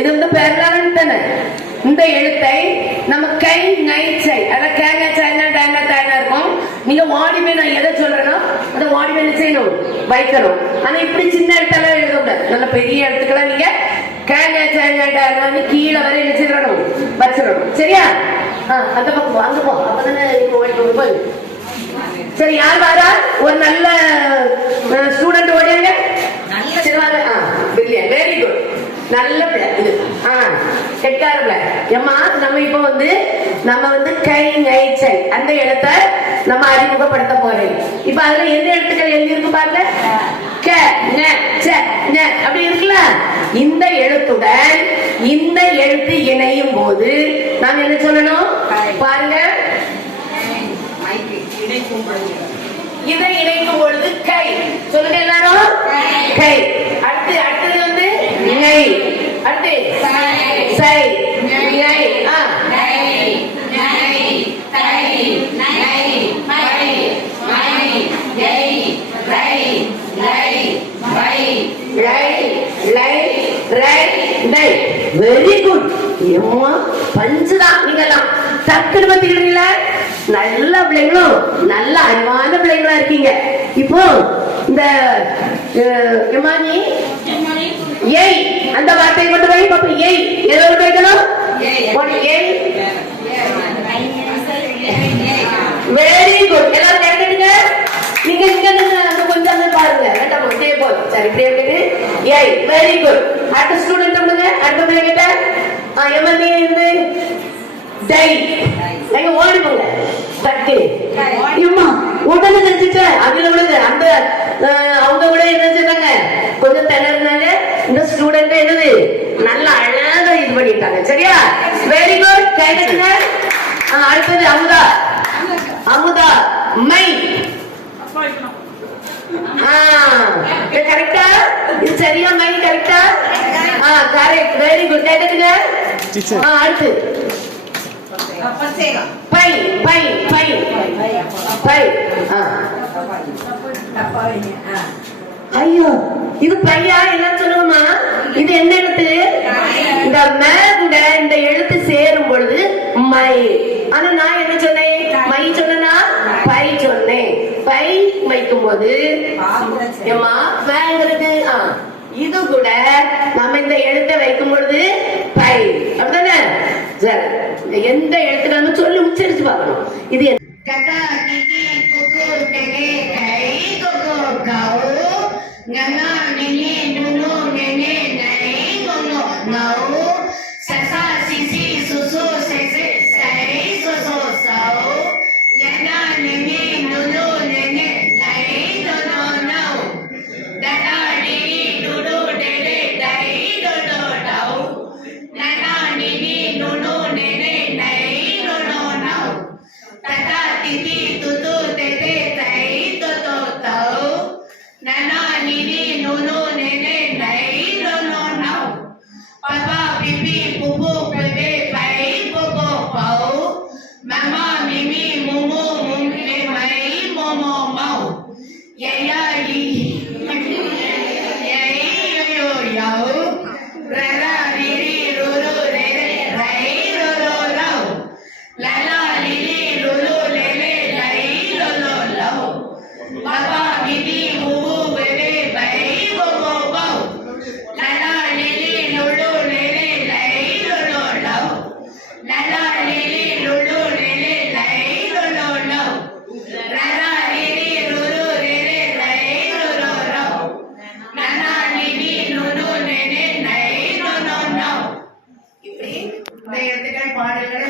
இது வந்து பெர்மனன்ட் தானே. இந்த எழுத்தை நம்ம கை நை சை அதான் கேங்க சைனா டைனா டைனா இருக்கும். நீங்க வாடிமே நான் எதை சொல்றேன்னா அதை வாடிமே செய்யணும் வைக்கணும். ஆனா இப்படி சின்ன எழுத்தெல்லாம் எழுத கூடாது. நல்ல பெரிய எழுத்துக்கெல்லாம் நீங்க கேங்க சைனா டைனா கீழே வரை என்ன செய்யணும் வச்சிடணும். சரியா? அந்த பக்கம் அங்க போ. அப்பதானே போய் சரி. யார் வாரா? ஒரு நல்ல ஸ்டூடெண்ட் ஓடியாங்க. Very good. நல்ல பிள்ளை இது. கெட்டார பிள்ளை. ஏமா நம்ம இப்ப நம்ம கை நை சை அந்த எழுத்தை நம்ம அறிமுகப்படுத்த போறோம். இப்ப அதுல எந்த எழுத்துக்கள் எழுதி இருக்கு பாருங்க. க ந ச ந அப்படி இருக்குல்ல. இந்த எழுத்துடன் இந்த எழுத்து இணையும் போது நாம் என்ன சொல்லணும் பாருங்க. இதை இணைக்கும் பொழுது கை சொல்லுங்க எல்லாரும். கை. அடுத்தது நை. அடுத்து சை நை. Very good. பஞ்சுதான். நீங்க எல்லாம் டக்குனு பத்திக்கிறீங்களா? நல்ல பிள்ளைங்களும் நல்ல அறிவான பிள்ளைங்களா இருக்கீங்க. இப்போ இந்த ஏய் அந்த வார்த்தையை கொண்டு போய் பாப்பா. ஏய் எதை கொண்டு வைக்கணும்? ஏய். Very good. எல்லாரும் கேட்டுங்க. நீங்க இங்க கொஞ்சம் பாருங்க. வேண்டாம் அப்படியே போதும். சரி இப்படியே கேட்டு ஏய். Very good. அடுத்த ஸ்டூடெண்ட் பண்ணுங்க. அடுத்த பிள்ளை கேட்ட எமனி இருந்து டை. எங்க ஓடி போங்க. தட்டு உடனே தெரிஞ்சுட்டு அதுல விழுது. அந்த அவங்க கூட என்ன செய்றாங்க கொஞ்சம் திணறனால இந்த ஸ்டூடெண்ட் என்னது நல்லா அழகா இது பண்ணிட்டாங்க. சரியா? Very good. கைடுங்க. அடுத்தது அமுதா. அமுதா மை. கரெக்டா? இது சரியா? மை கரெக்டா? கரெக்ட். Very good. கைடுங்க. அடுத்து பை. By by by. ஐயோ இது பையா என்ன சொல்லுங்கம்மா? இது என்ன எழுத்து? இந்த மே கூட இந்த எழுத்து சேரும் பொழுது மை. ஆனா நான் என்ன சொன்னேன்? மை சொன்னா பை சொன்னேன். பை வைக்கும் போது வேங்கிறது. இது கூட நம்ம இந்த எழுத்தை வைக்கும் பொழுது பை. அப்படிதானே? சரி. எந்த எழுத்துல சொல்லி உச்சரிச்சு பார்க்கணும். இது பாடல்களை